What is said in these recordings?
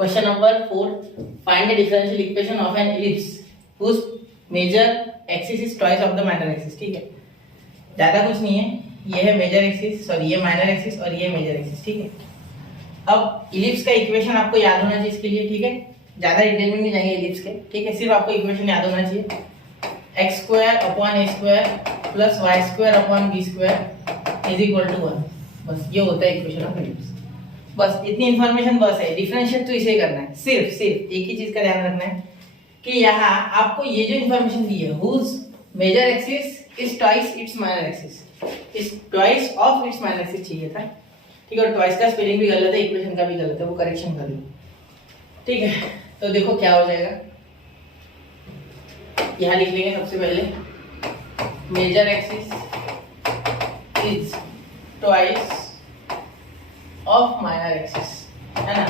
Question number 4, find the differential equation of an ellipse whose major axis is twice of the minor axis. ठीक है, ज्यादा कुछ नहीं है, ये है मेजर एक्सिस, सॉरी ये माइनर एक्सिस और ये मेजर एक्सिस। ठीक है, अब इलिप्स का इक्वेशन आपको याद होना चाहिए इसके लिए। ठीक है, ज्यादा डिटेल में नहीं जाएंगे इलिप्स के। ठीक है, सिर्फ आपको इक्वेशन याद होना चाहिए, x square upon a square plus y square upon b square is equal to 1। बस ये होता है इक्वेशन ऑफ इलिप्स। बस इतनी इंफॉर्मेशन बस है। डिफरेंशिएट तो इसे ही करना है, सिर्फ एक ही चीज का ध्यान रखना है कि यहाँ आपको ये जो इंफॉर्मेशन दी है, whose major axis is twice its minor axis, is twice of its minor axis चाहिए था। ठीक है, और ट्वाइस का स्पेलिंग भी गलत है, इक्वेशन का भी गलत है, वो करेक्शन कर लो। ठीक है, तो देखो क्या हो जाएगा, यहाँ लिख लेंगे सबसे पहले major axis is twice of minor axis, है ना।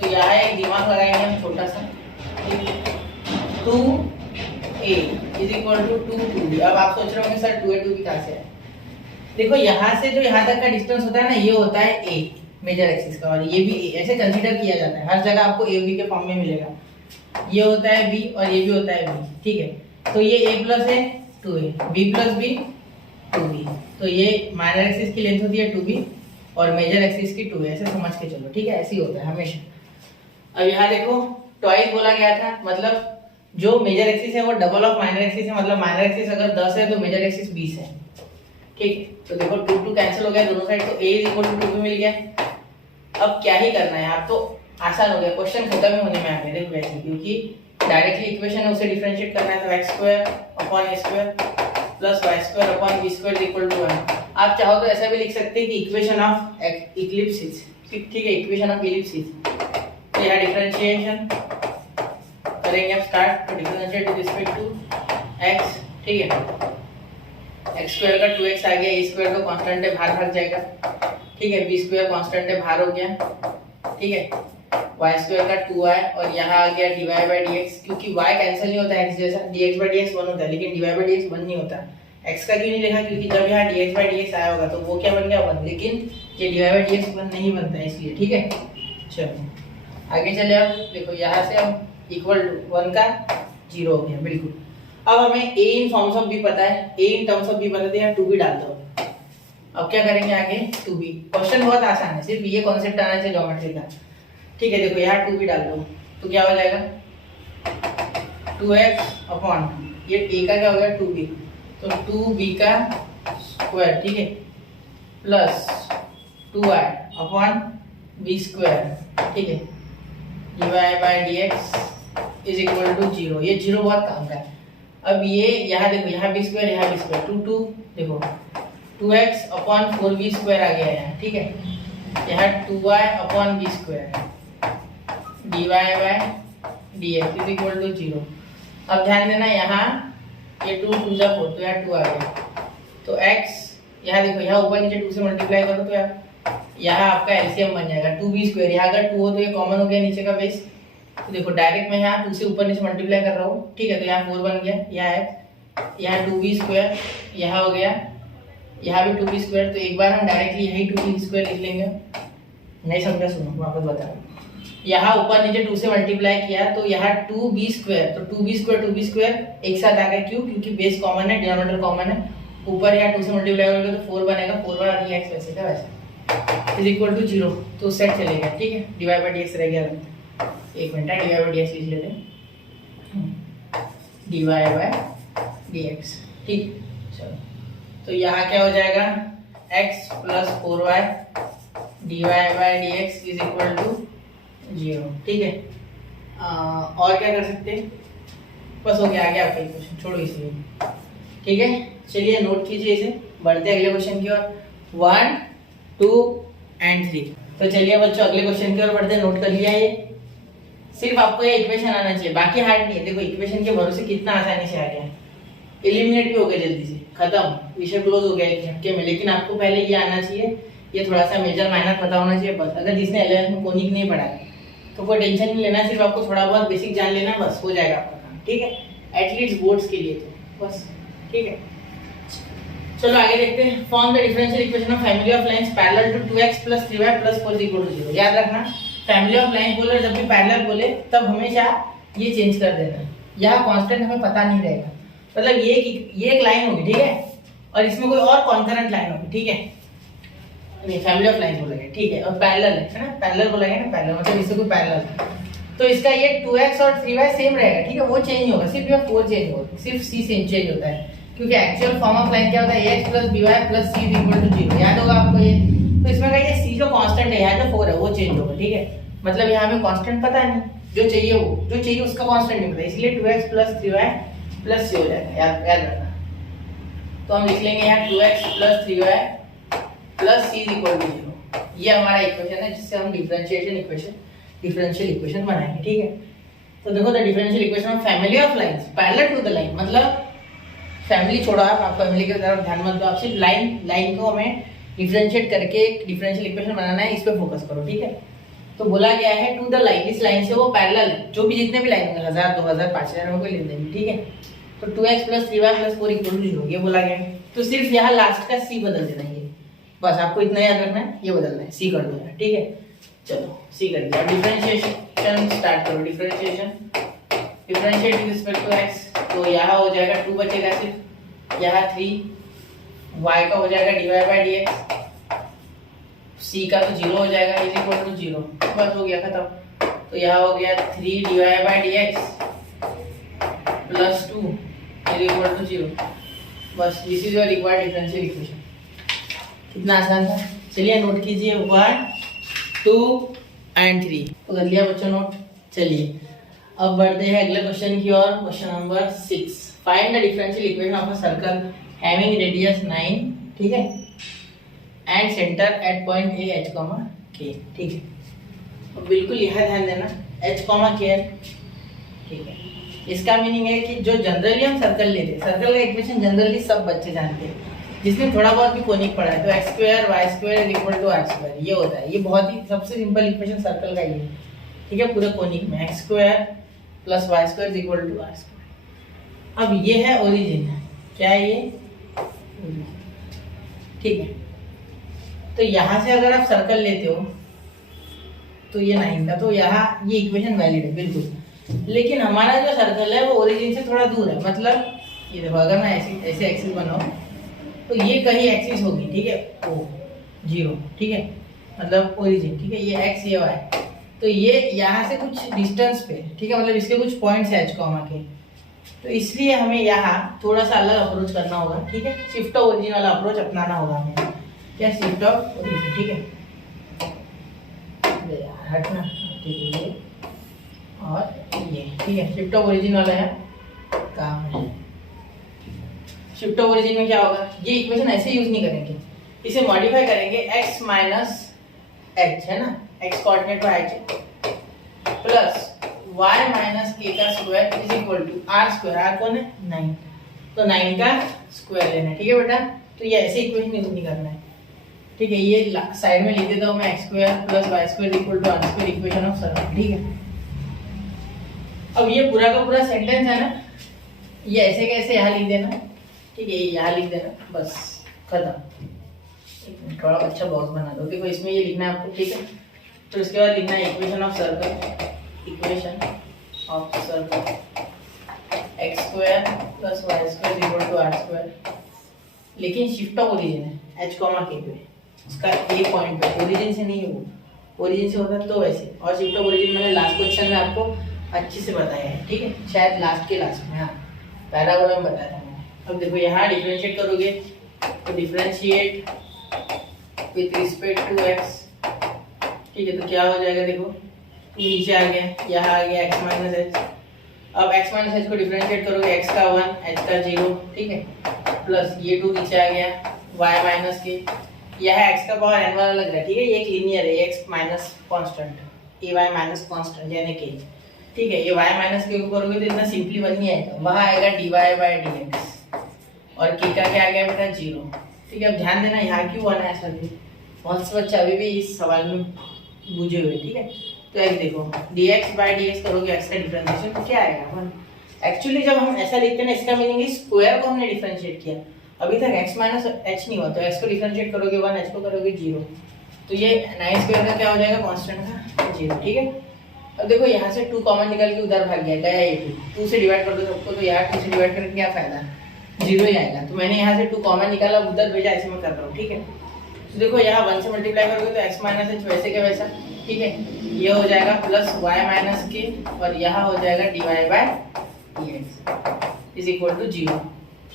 तो यहाँ एक दिमाग लगाएंगे हम छोटा सा, 2a is equal to 2b। अब आप सोच रहे होंगे सर 2a 2b कहाँ से है। देखो यहाँ से जो यहाँ तक का डिस्टेंस होता है ना, ये होता है a मेजर एक्सिस का, और ये भी a, ऐसे कंसीडर किया जाता है। हर जगह आपको a b के फॉर्म में मिलेगा। ये होता है b और ये भी होता है b। ठीक है, तो ये a प्लस है 2a, b plus b 2b। तो ये माइनर एक्सिस की लेंथ होती है 2b और मेजर एक्सिस की 2 है, ऐसे समझ के चलो। ठीक है, ऐसे ही होता है हमेशा। अब यहाँ देखो ट्वाइस बोला गया था, मतलब जो मेजर एक्सिस है वो डबल ऑफ माइनर एक्सिस है। मतलब माइनर एक्सिस अगर 10 है तो मेजर एक्सिस 20 है। ठीक, तो देखो 2 2 कैंसिल हो गया दोनों साइड, तो a इज इक्वल टू 2 मिल गया। अब क्या ही करना है, आप तो आसान हो गया, क्वेश्चन खत्म ही होने में आ गया। देखो वैसे, क्योंकि डायरेक्टली इक्वेशन है उसे डिफरेंशिएट करना है, तो x square upon a square plus y square upon b square equal to 1। आप चाहो तो ऐसा भी लिख सकते हैं कि इक्वेशन ऑफ इक्लिप्सिस। ठीक है, इक्वेशन ऑफ इलिप्सिस। तो यहाँ डिफरेंशिएशन करेंगे अब स्टार्ट। तो differentiate with respect to x। ठीक है, x स्क्वायर का 2x आ गया, a स्क्वायर तो कांस्टेंट है, बाहर भाग जाएगा। ठीक है, b स्क्वायर कांस्टेंट है, बाहर हो गया। ठीक है, y स्क्वायर का 2y और यहाँ आ गया dy by dx, क्योंकि y कैंसिल नहीं होता x जैसा, dx by dx 1 होता है, लेकिन dy by dx 1 नहीं होता। x का क्यों नहीं लिखा, क्योंकि जब यहाँ dx by dx आया होगा तो वो क्या बन गया 1, लेकिन ये dy by dx 1 नहीं बनता है इसलिए। ठीक है, चलो आगे चले। अब देखो यहाँ से हम इक्वल टू 1 का 0 हो गया, बिल्कुल। अब हमें a in forms of b पता है, a in terms of b पता है, यहाँ 2b डाल दो। अब क्या करेंगे आगे, 2b। क्वेश्चन बहुत आसान है, सिर्फ ये कॉन्सेप्ट आना चाहिए ज्योमेट्री का। ठीक है, देखो यहाँ 2b डाल दो तो क्या हो जाएगा 2x अपॉन ये a का क्या हो गया 2b, तो 2b का स्क्वायर। ठीक है, plus 2y upon b square. ठीक है, dy by dx is equal to 0। ये 0 बहुत काम का है। अब ये यहाँ देखो, यहाँ b स्क्वायर, यहाँ b स्क्वायर, 2 देखो 2x अपॉन 4b स्क्वायर आ गया है। ठीक है, यहाँ 2y upon b square, dy by dx is equal to 0। अब ध्यान देना, यहाँ ये 2 2 जा 4, तो यहाँ 2 आ गया। तो x यहाँ देखो, यहाँ ऊपर नीचे 2 से मल्टीप्लाई करो तो यहाँ आपका एलसीएम बन जाएगा 2b स्क्वायर। यहाँ अगर 2 हो तो ये कॉमन हो गया नीचे का बेस। तो देखो डायरेक्ट मैं यहाँ 2 से ऊपर नीचे मल्टीप्लाई कर रहा हूँ। ठीक है, तो यहाँ 4 बन गया, यहाँ 2b स्क्वायर, यहाँ हो गया, यहाँ भी 2b स्क्वायर। तो एक बार हम डायरेक्टली यही 2b स्क्वायर लिख लेंगे। नहीं समझा, सुनो वापस बता रहा हूँ। यहाँ ऊपर नीचे 2 से मल्टीप्लाई किया तो यहाँ 2b स्क्वायर, तो 2b स्क्वायर एक साथ आ गया। क्यों, क्योंकि बेस कॉमन है, डिनोमिनेटर कॉमन है। ऊपर यहाँ 2 से मल्टीप्लाई करोगे तो 4 बनेगा, 4 बार ये x वैसे का वैसे इज इक्वल टू 0, तो सेट चलेगा। ठीक है, dy by dx रह गया। एक मिनट, dy by dx लिख लेते हैं, dy by dx। ठीक, चलो तो यहाँ क्या हो जाएगा x plus 4y dy by dx is equal to 0। ठीक है, और क्या कर सकते हैं, बस हो गया, आगे आपका क्वेश्चन छोड़ो इसलिए। ठीक है, चलिए नोट कीजिए इसे, बढ़ते हैं अगले क्वेश्चन की ओर। 1 2 एंड 3। तो चलिए बच्चों अगले क्वेश्चन की ओर बढ़ते हैं। नोट कर लिया, ये सिर्फ आपको ये इक्वेशन आना चाहिए, बाकी हार्ड नहीं है। देखो इक्वेशन के भरोसे कितना आसानी से आ गया, एलिमिनेट भी हो गया जल्दी से, खत्म, विषय क्लोज हो गया एक झटके में। लेकिन आपको पहले ये आना चाहिए, ये थोड़ा सा मेजर माइनर पता होना चाहिए बस। अगर जिसने 11th में कोनिक नहीं पढ़ा है तो कोई टेंशन नहीं लेना, सिर्फ आपको थोड़ा बहुत बेसिक जान लेना, बस हो जाएगा आपका काम। ठीक है, एटलीस्ट बोर्ड्स के लिए तो बस। ठीक है, चलो आगे देखते हैं। Form the differential equation of family of lines parallel to 2x + 3y + 4 = 0। याद रखना फैमिली ऑफ लाइन बोले जब भी पैरेलल बोले तब हमेशा ये चेंज कर देना, यहाँ कांस्टेंट हमें पता नहीं रहेगा, मतलब ये एक लाइन होगी, ठीक है, और इसमें कोई और कॉन्करेंट लाइन होगी, ठीक है, नहीं फैमिली ऑफ लाइन बोलेंगे, ठीक है, और पैरेलल है ना, पैरेलल बोलेंगे ना, पैरेलल मतलब इससे कोई पैरेलल है, तो इसका ये 2x और 3y सेम रहेगा, ठीक है, वो चेंज होगा, सिर्फ ये 4 चेंज होगा, सिर्फ c चेंज होता है, क्योंकि एक्चुअल फॉर्म ऑफ लाइन क्या होता है, ax + by + c = 0, याद होगा आपको ये, तो इसमें का ये c जो कांस्टेंट है, यहाँ जो 4 है वो चेंज होगा, ठीक है, मतलब यहाँ हमें कांस्टेंट पता नहीं, जो चाहिए उसका कांस्टेंट नहीं पता, इसलिए 2x + 3y + c हो जाएगा, याद रखना, तो हम लिख लेंगे यहाँ 2x + 3y + c = 0, ये हमारा इक्वेशन है जिससे हम डिफरेंशियल इक्वेशन बनाएंगे, ठीक है, तो देखो the differential equation of family of lines parallel to the line, मतलब फैमिली छोड़ा आप फैमिली की तरफ ध्यान मत दो, आप सिर्फ लाइन को हमें डिफरेंशिएट करके एक डिफरेंशियल इक्वेशन बनाना है, इस पे फोकस करो, ठीक है, तो बोला गया है टू द लाइन, इस लाइन से वो पैरेलल है, जो भी जितने भी लाइन होंगे 1000 2000 5000 में कोई लेन देन, ठीक है, तो 2x + 3y + 4 = 0 ये बोला गया है, तो सिर्फ यहाँ लास्ट का c बदल देना है, बस आपको इतना याद रखना है, ये बदलना है, c कर दो, ठीक है, चलो c कर दिया, डिफरेंशिएशन स्टार्ट करो, differentiate with respect to x, तो यहाँ हो जाएगा 2 बचेगा सिर्फ, यहाँ 3, y का हो जाएगा dy/dx, c का तो 0 हो जाएगा, = 0, बस हो गया खत्म, तो यहाँ हो गया 3 dy/dx + 2 = 0, बस this is your required differential equation, कितना आसान था, चलिए नोट कीजिए 1 2 and 3, तो कर लिया बच्चों नोट, चलिए अब बढ़ते हैं अगले क्वेश्चन की ओर, question number 6, find the differential equation of a circle having radius 9, ठीक है, and centre at point a h, k, ठीक है, तो बिल्कुल यहाँ ध्यान देना h, k, ठीक है, इसका मीनिंग है कि जो जनरली हम सर्कल लेते हैं, सर्कल का इक्वेशन जनरली सब बच्चे जानते हैं, जिसने थोड़ा बहुत भी कोनिक पढ़ा है, तो x² y² = r², ये होता है, ये बहुत ही सबसे सिंपल इक्वेशन सर्कल का ही है, ठीक है, पूरे कोनिक में x² + y² = r², अब ये है ओरिजिन, क्या है ये, ठीक है, तो यहाँ से अगर आप सर्कल लेते हो तो ये 9 का, तो यहाँ ये इक्वेशन वैलिड है बिल्कुल, लेकिन हमारा जो सर्कल है वो ओरिजिन से थोड़ा दूर है, मतलब ये देखो अगर मैं ऐसे एक्सिस बनाऊं तो ये कहीं एक्सिस होगी, ठीक है, ओ 0, ठीक है, मतलब ओरिजिन, ठीक है, ये x ये y, तो ये यहाँ से कुछ डिस्टेंस पे, ठीक है, मतलब इसके कुछ पॉइंट्स है h, के, तो इसलिए हमें यहाँ थोड़ा सा अलग अप्रोच करना होगा, ठीक है, शिफ्ट ऑफ ओरिजिन वाला अप्रोच अपनाना होगा हमें, क्या शिफ्ट ऑफ ओरिजिन, ठीक है, हटना, ठीक है, और ये, ठीक है, शिफ्ट ऑफ ओरिजिन वाला है काम है, शिफ्ट ऑफ ओरिजिन में क्या होगा, ये इक्वेशन ऐसे यूज नहीं करेंगे, इसे मॉडिफाई करेंगे, x - h है ना, x कोऑर्डिनेट पर h प्लस y - k का स्क्वायर = r², r कौन है 9, तो 9 का स्क्वायर लेना है, ठीक है बेटा, तो ये ऐसे इक्वेशन यूज नहीं करना है, ठीक है, ये साइड में लिख देता हूँ मैं, x² + y² = r², equation of circle, ठीक है, अब ये पूरा का पूरा सेंटेंस है ना, ये ऐसे कैसे यहाँ लिख देना, ठीक है, ये यहाँ लिख देना, बस खत्म, थोड़ा अच्छा बॉक्स बना दो, देखो इसमें ये लिखना है आपको, ठीक है, तो इसके बाद लिखना है equation of circle x² + y² = r², लेकिन शिफ्ट ऑफ ओरिजिन है h, k पे, उसका एक पॉइंट पे, ओरिजिन से नहीं है, वो ओरिजिन से होता तो वैसे, और शिफ्ट ऑफ ओरिजिन मैंने लास्ट क्वेश्चन में आपको अच्छे से बताया है, ठीक है, शायद लास्ट में, हाँ पैराग्राफ में बताया था मैंने, अब देखो यहाँ डिफरेंशिएट करोगे, तो differentiate with respect to x, ठीक है, तो क्या हो जाएगा, देखो 2 नीचे आ गया, यहाँ आ गया x - h, अब x - h को डिफरेंशिएट करोगे, x का 1 h का 0, ठीक है, प्लस ये 2 नीचे आ गया, y - k, यह x का पावर n वाला लग रहा है, ठीक है, ये एक लीनियर है, x minus constant, ay minus constant यानी k, ठीक है, ये y - k को करोगे तो इतना सिंपली बन नहीं आएगा, वहाँ आएगा dy/dx, और k का क्या आ गया बेटा 0, ठीक है, अब ध्यान देना यहाँ क्यों 1 है, सर बहुत से बच्चे अभी भी इस सवाल में बूझे हुए, ठीक है, तो एक देखो dx/dx करोगे, x का डिफरेंशिएशन तो क्या आएगा 1, एक्चुअली जब हम ऐसा लिखते हैं ना, इसका मीनिंग है स्क्वायर को हमने डिफरेंशिएट किया, अभी तक x - h नहीं हुआ, तो x को डिफरेंशिएट करोगे 1, h को करोगे 0, तो ये 9 स्क्वायर का क्या हो जाएगा, कांस्टेंट का 0, ठीक है। अब देखो यहाँ से 2 कॉमन निकल के उधर भाग गया, गया ये 2 से डिवाइड कर दो सबको, तो यहाँ 2 से डिवाइड करके क्या फायदा, 0 ही आएगा। तो मैंने यहाँ से 2 कॉमन निकाला, उधर भेजा, ऐसे मैं कर रहा हूँ, ठीक है। तो देखो यहाँ 1 से मल्टीप्लाई करोगे तो x माइनस एच वैसे का वैसा, ठीक है। ये हो जाएगा प्लस y माइनस के, और यहाँ हो जाएगा dy by dx is equal to 0।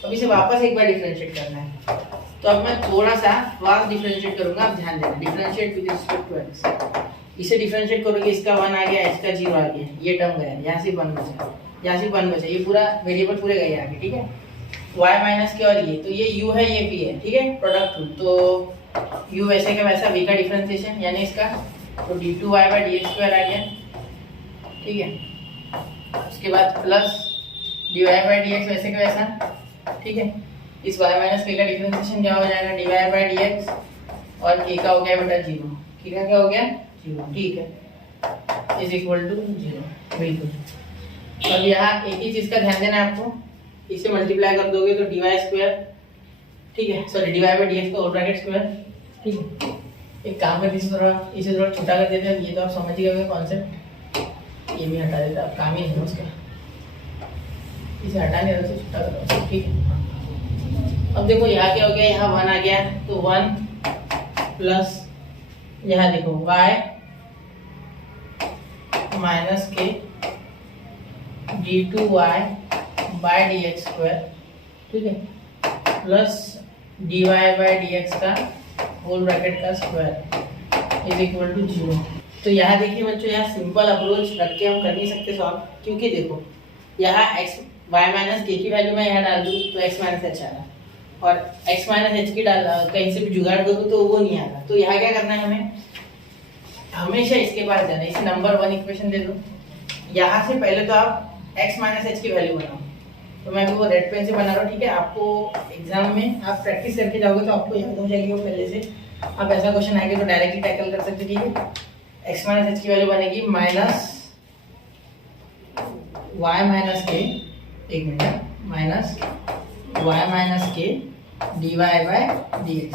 अब इसे वापस एक बार डिफरेंशिएट करना है, तो अब मैं थोड़ा सा फास्ट डिफरेंशिएट करूंगा, आप ध्यान देना, differentiate with respect to x। इसे डिफरेंशिएट करोगे, इसका 1 आ गया, इसका 0 आ गया, ये टर्म गया, यहाँ से 1 बचा, यहाँ से 1 बचा, ये पूरा वेरिएबल पूरे गए आगे, ठीक है। y माइनस के और ये, तो ये u है, ये v है, ठीक है, प्रोडक्ट रूल। तो u वैसे का वैसा, v का डिफरेंशिएशन यानी इसका, तो d2y बाय dx स्क्वायर आ गया, ठीक है। उसके बाद प्लस dy बाय dx वैसे का वैसा, ठीक है। इस y माइनस k का डिफरेंशिएशन क्या हो जाएगा, dy बाय dx, और k का हो गया बेटा 0, k का क्या हो गया 0, ठीक है, इज इक्वल टू 0, बिल्कुल। अब यहाँ एक ही चीज का ध्यान देना है आपको, इसे मल्टीप्लाई कर दोगे तो dy स्क्वायर, ठीक है, सॉरी dy बाय dx का होल ब्रैकेट स्क्वायर, ठीक है। एक काम करते हैं, इसे थोड़ा छोटा कर देते हैं, ये तो आप समझ ही गए कॉन्सेप्ट, ये भी हटा देते हैं, आप काम ही नहीं है उसका, इसे हटा नहीं रहा, छोटा कर दो, ठीक है। अब देखो यहाँ क्या हो गया, यहाँ 1 आ गया, तो 1 प्लस यहाँ देखो y माइनस के d2y बाय dx स्क्वायर, ठीक है, प्लस dy बाय dx का होल ब्रैकेट का स्क्वायर इज इक्वल टू 0। तो यहाँ देखिए बच्चों, यहाँ सिंपल अप्रोच रख के हम कर नहीं सकते सॉल्व, क्योंकि देखो यहाँ x y माइनस के की वैल्यू मैं यहाँ डाल दूँ तो x माइनस एच आ रहा, और x माइनस एच की डाल कहीं से भी जुगाड़ करूँ तो वो नहीं आ रहा। तो यहाँ क्या करना है, हमें हमेशा इसके पास जाना है, इसे नंबर 1 इक्वेशन दे दो, यहाँ से पहले तो आप x माइनस एच की वैल्यू बनाओ। तो मैं वो रेड पेन से बना रहा हूँ, ठीक है। आपको एग्जाम में आप प्रैक्टिस करके जाओगे तो आपको याद हो जाएगी वो पहले से, आप ऐसा क्वेश्चन आएगा तो डायरेक्टली टैकल कर सकते, ठीक है। x माइनस एच की वैल्यू बनेगी माइनस y माइनस के, एक मिनट, माइनस y माइनस के dy बाय dx,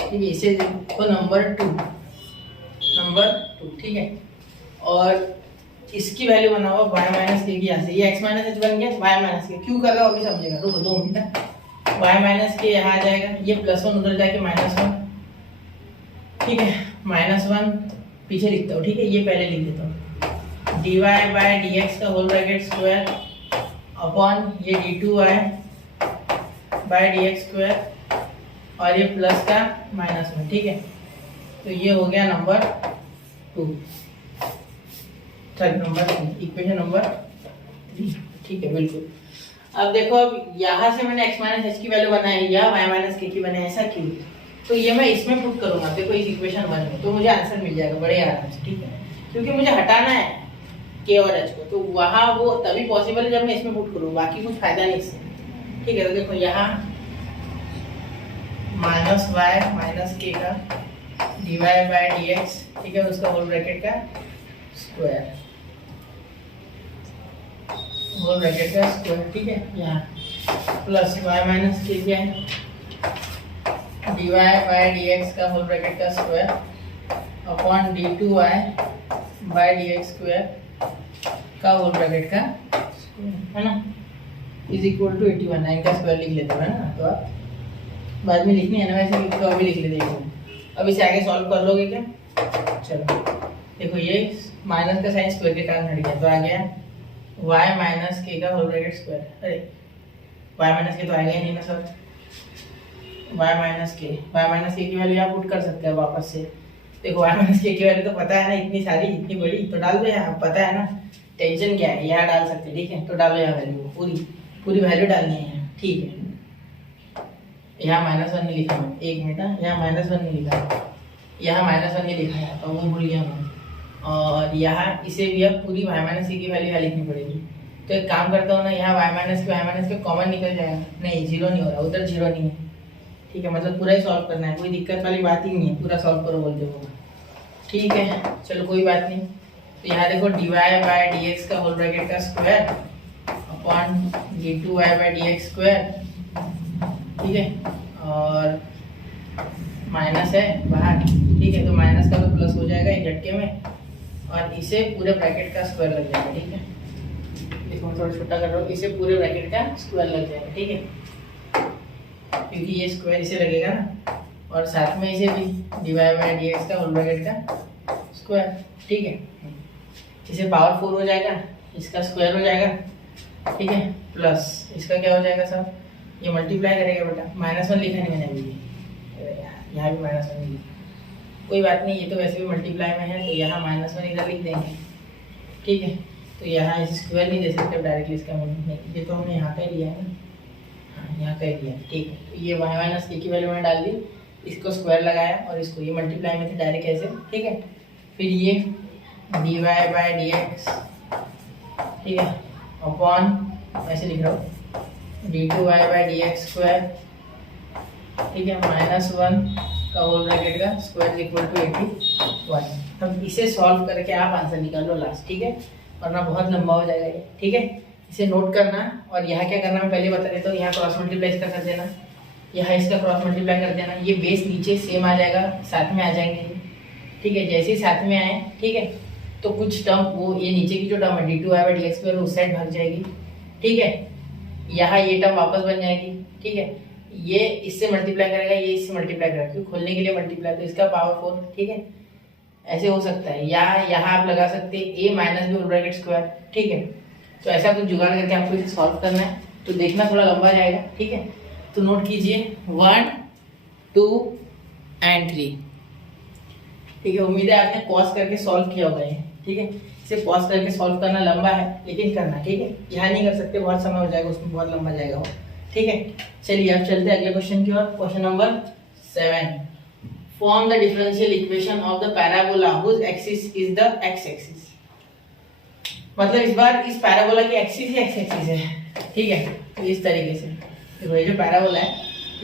ठीक है। इसे देखो नंबर 2, ठीक है। और इसकी वैल्यू बना हुआ y माइनस के की, यहाँ से ये x माइनस एच बन गया, y माइनस के क्यों कर रहा हो अभी समझेगा, रुको 2 मिनट। y माइनस के यहाँ आ जाएगा, ये +1 उधर जाके -1, ठीक है, -1 पीछे लिखता हूँ, ठीक है, ये पहले लिख देता हूँ, dy बाय dx का होल ब्रैकेट स्क्वायर अपॉन ये d2y बाय dx स्क्वायर, और ये प्लस का -1, ठीक है। तो ये हो गया नंबर 2, नंबर 3, इक्वेशन नंबर 3, ठीक है, बिल्कुल। अब देखो, अब यहाँ से मैंने x माइनस एच की वैल्यू बनाई या y माइनस के की बनाई, ऐसा क्यों, तो ये मैं इसमें पुट करूंगा, देखो इस इक्वेशन 1 में, तो मुझे आंसर मिल जाएगा बड़े आराम से, ठीक है, क्योंकि मुझे हटाना है k और h को, तो वहाँ वो तभी पॉसिबल है जब मैं इसमें पुट करूँ, बाकी कुछ फायदा नहीं इससे, ठीक है। तो देखो यहाँ माइनस y माइनस k का dy बाय dx, ठीक है, उसका होल ब्रैकेट का स्क्वायर, होल ब्रैकेट का स्क्वायर, ठीक है, यहाँ प्लस y माइनस के क्या है, dy बाय dx का होल ब्रैकेट का square upon d2y by dx square का होल ब्रैकेट का स्क्वायर, है ना, इज इक्वल टू 81, 9 का स्क्वायर लिख लेते हैं ना, तो आप बाद में लिखनी है ना, वैसे तो अभी लिख लेते हैं। अब इसे आगे सॉल्व कर लोगे क्या, चलो देखो, ये माइनस का साइन स्क्वायर के कारण हट गया, तो आ गया y माइनस के का होल ब्रैकेट स्क्वायर, अरे y माइनस के तो आएगा ही नहीं ना सर, y माइनस के की वैल्यू आप पुट कर सकते हैं वापस से, देखो y माइनस के की वैल्यू तो पता है ना, इतनी सारी इतनी बड़ी, तो डाल दो यहाँ, पता है ना, टेंशन क्या है, यहाँ डाल सकते, ठीक है। तो डालो यहाँ वैल्यू, पूरी वैल्यू डालनी है, ठीक है। यहाँ -1 नहीं लिखा मैं, एक मिनट, यहाँ -1 नहीं लिखा, यहाँ -1 नहीं लिखा है, तो वो भूल गया मैं, और यहाँ इसे भी अब पूरी y माइनस की वैल्यू यहाँ लिखनी पड़ेगी। तो एक काम करता हूँ ना, यहाँ y माइनस के कॉमन निकल जाएगा, नहीं 0 नहीं हो रहा, उधर 0 नहीं है, ठीक है, मतलब पूरा ही सॉल्व करना है, कोई दिक्कत वाली बात ही नहीं है, पूरा सॉल्व करो बोलते हो, ठीक है, चलो कोई बात नहीं। तो यहाँ देखो dy बाय dx का होल ब्रैकेट का square upon d2y by dx square, ठीक है, और माइनस है बाहर, ठीक ठीक है, तो माइनस का तो प्लस हो जाएगा एक झटके में, और इसे पूरे ब्रैकेट का स्क्वायर लग जाएगा। ठीक है, देखो मैं थोड़ा छोटा कर रहा हूँ, इसे पूरे ब्रैकेट का स्क्वायर लग जाएगा। ठीक है, क्योंकि ये स्क्वायर इसे लगेगा ना, और साथ में इसे भी dy/dx का होल ब्रैकेट का स्क्वायर। ठीक है, इसे पावर 4 हो जाएगा, इसका स्क्वायर हो जाएगा। ठीक है, प्लस इसका क्या हो जाएगा सर, ये मल्टीप्लाई करेगा बेटा, -1 लिखा नहीं मैंने अभी, यहाँ भी -1 लिखा, कोई बात नहीं, ये तो वैसे भी मल्टीप्लाई में है, तो यहाँ -1 इधर लिख देंगे। ठीक है, तो यहाँ इसे स्क्वायर नहीं दे सकते डायरेक्टली, इसका नहीं, ये तो हमने यहाँ का ही लिया है ना, हाँ यहाँ का ही लिया। ठीक है, तो ये y-k की वैल्यू मैंने डाल दी, इसको स्क्वायर लगाया और इसको, ये मल्टीप्लाई में थे डायरेक्ट ऐसे। ठीक है, फिर ये dy/dx, ठीक है, अपॉन ऐसे लिख रहा हूँ d2y/dx स्क्वायर। ठीक है, -1 का होल ब्रैकेट का स्क्वायर इक्वल टू 81। अब इसे सॉल्व करके आप आंसर निकाल लो लास्ट। ठीक है, वरना बहुत लंबा हो जाएगा ये। ठीक है, इसे नोट करना, और यहाँ क्या करना मैं पहले बता देता हूँ, यहाँ क्रॉस मल्टीप्लाई इसका कर देना, यहाँ इसका क्रॉस मल्टीप्लाई कर देना, ये बेस नीचे सेम आ जाएगा, साथ में आ जाएंगे। ठीक है, जैसे ही साथ में आए, ठीक है, तो कुछ टर्म वो ये नीचे की जो टर्म है d2y/dx स्क्वायर उस साइड भाग जाएगी। ठीक है, यहाँ ये टर्म वापस बन जाएगी। ठीक है, ये इससे मल्टीप्लाई करेगा, ये इससे मल्टीप्लाई करेगा, क्योंकि खोलने के लिए मल्टीप्लाई, तो इसका पावर 4। ठीक है, ऐसे हो सकता है, या यहाँ आप लगा सकते हैं a minus b whole bracket square. ठीक है, तो ऐसा कुछ जुगाड़ करके आपको इसे सॉल्व करना है, तो देखना थोड़ा लंबा जाएगा। ठीक है, तो नोट कीजिए 1, 2 एंड 3। ठीक है, उम्मीद है आपने पॉज करके सॉल्व किया होगा ये। ठीक है, इसे पॉज करके सॉल्व करना लंबा है, लेकिन करना। ठीक है, यहाँ नहीं कर सकते, बहुत समय हो जाएगा, उसमें बहुत लंबा जाएगा वो। ठीक है, चलिए अब चलते हैं अगले क्वेश्चन की ओर। Question number 7, form the differential equation of the parabola whose axis is the x axis. मतलब इस बार इस पैराबोला की एक्सिस ही एक्स एक्सिस है। ठीक है, तो इस तरीके से देखो, ये जो पैराबोला है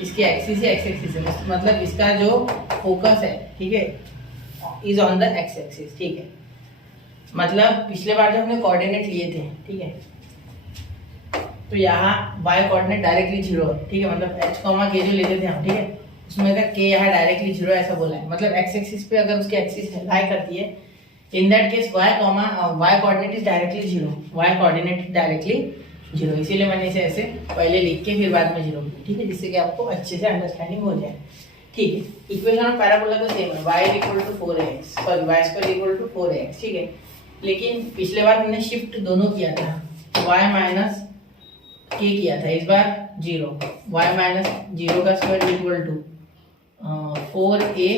इसकी एक्सिस ही एक्स एक्सिस है, मतलब इसका जो फोकस है, ठीक है, is on the x axis. ठीक है, मतलब पिछले बार जब हमने कोऑर्डिनेट लिए थे, ठीक है, तो यहाँ y कोऑर्डिनेट डायरेक्टली 0 है। ठीक है, मतलब h, k जो लेते थे हम, ठीक है, उसमें का k यहाँ डायरेक्टली 0 ऐसा बोला है, मतलब x एक्सिस पे अगर उसकी एक्सिस लाई करती है, in that case y coordinate is directly 0, y coordinate directly 0, इसीलिए मैंने इसे ऐसे पहले लिख के फिर बाद में 0 किया। ठीक है, जिससे कि आपको अच्छे से अंडरस्टैंडिंग हो जाए। ठीक है, इक्वेशन ऑफ पैराबोला तो सेम है, y equal to 4x, sorry y square equal to 4x। ठीक है, लेकिन पिछले बार हमने शिफ्ट दोनों किया था, y माइनस k किया था, इस बार 0, y माइनस 0 का square equal to 4a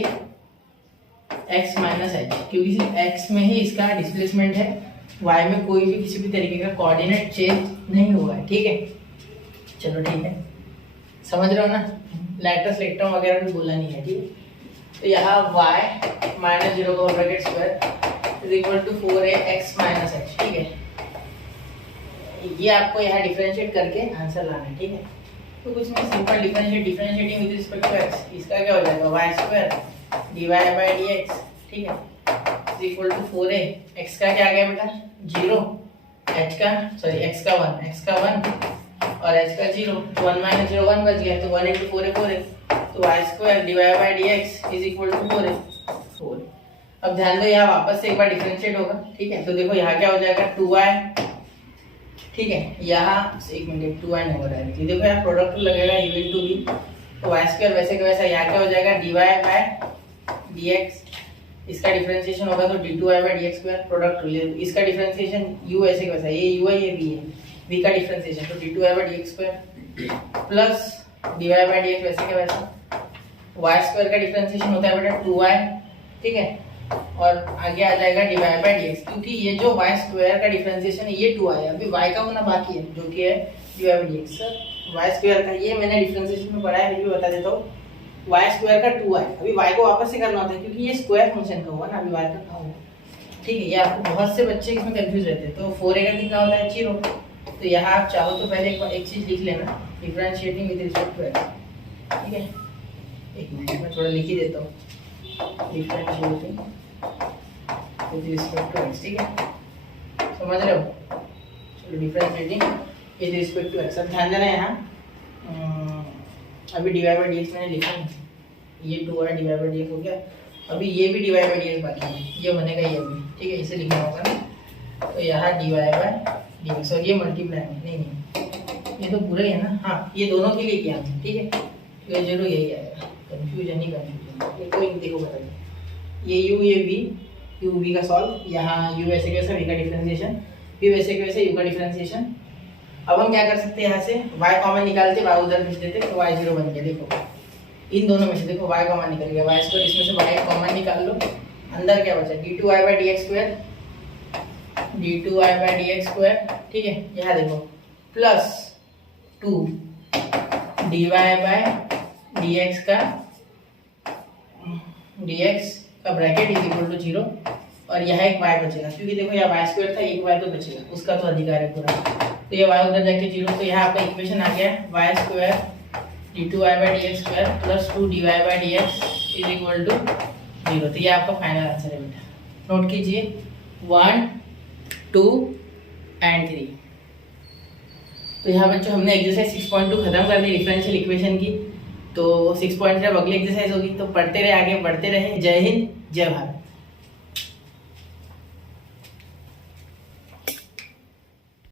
x minus h, क्योंकि सिर्फ x में ही इसका डिस्प्लेसमेंट है, y में कोई भी किसी भी तरीके का कोऑर्डिनेट चेंज नहीं हुआ है। ठीक है, चलो ठीक है, समझ रहे हो ना, लैटस लेक्टम वगैरह भी बोला नहीं है। ठीक है, तो यहाँ y माइनस 0 का whole bracket square is equal to 4ax minus h। ठीक है, ये आपको यहाँ डिफरेंशिएट करके आंसर लाना है। ठीक है, तो कुछ नहीं, simple differentiating with respect to x, इसका क्या हो जाएगा y स्क्वायर dy/dx। ठीक है, is equal to 4a, x का क्या आ गया बेटा 0, h का सॉरी x का 1 और h का 0, 1 माइनस 0 1 बच गया, तो 1 into 4a 4a, तो y square dy/dx is equal to 4a 4। अब ध्यान दो, यहाँ वापस से एक बार डिफरेंशिएट होगा। ठीक है, तो देखो यहाँ क्या हो जाएगा 2y। ठीक है, यहाँ एक मिनट 2y नहीं हो रहा है, देखो यहाँ प्रोडक्ट लगेगा u into v, तो y स्क्वायर वैसे का वैसा, यहाँ क्या हो जाएगा dy/dx, इसका डिफरेंशिएशन होगा तो d2y/dx स्क्वायर, प्रोडक्ट इसका डिफरेंशिएशन u ऐसे का वैसा, ये u है ये v है, v का डिफरेंशिएशन तो d2y/dx स्क्वायर प्लस dy/dx वैसे का वैसा, y स्क्वायर का डिफरेंशिएशन होता है बेटा 2y। ठीक है, और आगे आ जाएगा dy/dx, क्योंकि ये जो y स्क्वायर का डिफरेंशिएशन है ये 2y है, अभी y का होना बाकी है जो कि है dy/dx। सर y स्क्वायर का ये मैंने डिफरेंशिएशन में पढ़ा है, फिर भी बता देता हूँ, y स्क्वायर का 2y, अभी y को वापस से करना होता है क्योंकि ये स्क्वायर फंक्शन का हुआ ना, अभी y का था होगा। ठीक है, ये आपको बहुत से बच्चे इसमें कंफ्यूज रहते हैं, तो 4a का कितना होता है 0, तो यहाँ आप चाहो तो पहले एक चीज लिख लेना, differentiating with respect to x। ठीक है, एक मिनट मैं थोड़ा लिख ही देता हूँ, differentiating with respect to x। ठीक है, समझ रहे हो, चलो differentiating with respect to x। अब ध्यान देना यहाँ अभी dy/dx मैंने लिखा नहीं, ये 2y dy/dx हो गया, अभी ये भी dy बाई dx बाकी है, ये बनेगा ये भी, ठीक है, इसे लिखना होगा ना। तो यहाँ dy बाई dx और ये मल्टीप्लाई में नहीं, ये तो पूरा ही है ना। हाँ, ये दोनों के लिए किया हमने, ठीक है, तो ये जरूर यही आएगा, कंफ्यूजन ही कंफ्यूजन। ये कोई देखो बता, ये u ये v, u v का सॉल्व, यहाँ u वैसे के वैसे v का डिफरेंशिएशन, v वैसे के वैसे u का डिफरेंशिएशन। अब हम क्या कर सकते हैं, यहाँ से y कॉमन निकालते, y उधर भेज देते, तो y 0 बन गया। देखो इन दोनों में से देखो y कॉमन निकल गया, y स्क्वायर, इसमें से y कॉमन निकाल लो, अंदर क्या बचा, d2y by dx square, d2y by dx square, ठीक है। यहाँ देखो प्लस 2 dy बाई dx का ब्रैकेट इज इक्वल टू 0, और यह एक y बचेगा, क्योंकि देखो यहाँ y स्क्वायर था, एक y तो बचेगा, उसका तो अधिकार है पूरा, तो ये y उधर जाके 0, तो यहाँ आपका इक्वेशन आ गया y square d2y by dx square plus 2 dy by dx is equal to 0। तो ये आपका फाइनल आंसर है बेटा, नोट कीजिए 1, 2 एंड 3। तो यहाँ बच्चों हमने एक्सरसाइज 6.2 खत्म कर दी डिफरेंशियल इक्वेशन की। तो 6.3 अब अगली एक्सरसाइज होगी, तो पढ़ते रहे, आगे बढ़ते रहे। जय हिंद, जय भारत।